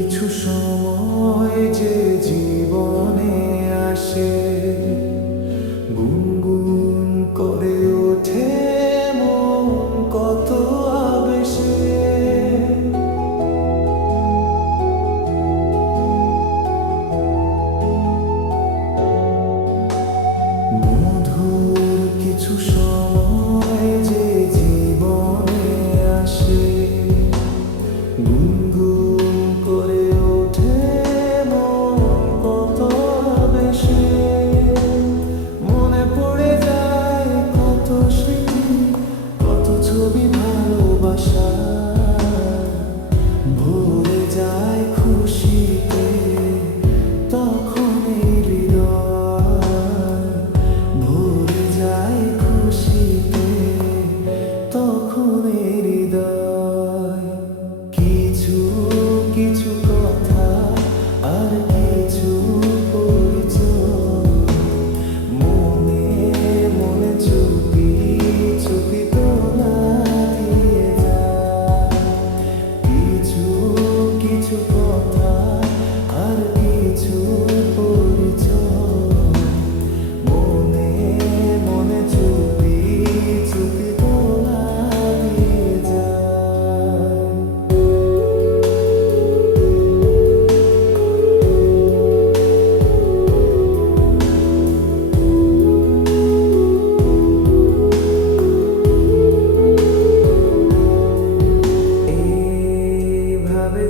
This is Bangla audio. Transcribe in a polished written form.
কিছু সময় যে জীবনে আসে, গুনগুন করে ওঠে মন কত আবেশে। মধুর কিছু সময় যে জীবনে আসে, গুনগুন করে ওঠে মন কত আবেশে। মনে পড়ে যায় কত স্মৃতি, কত ছবি ভালোবাসা, ভরে যায় খুশিতে তখন এই হৃদয়, ভরে যায় খুশিতে তখন এই হৃদয়। কিছু কিছু কথা আর কিছু পরিচয়, মনে মনে চুপি চুপি তোলা দিয়ে যায়। কিছু কিছু কথা আর কিছু পরিচয়, মনে মনে চুপি চুপি তোলা দিয়ে যায়। এইভাবে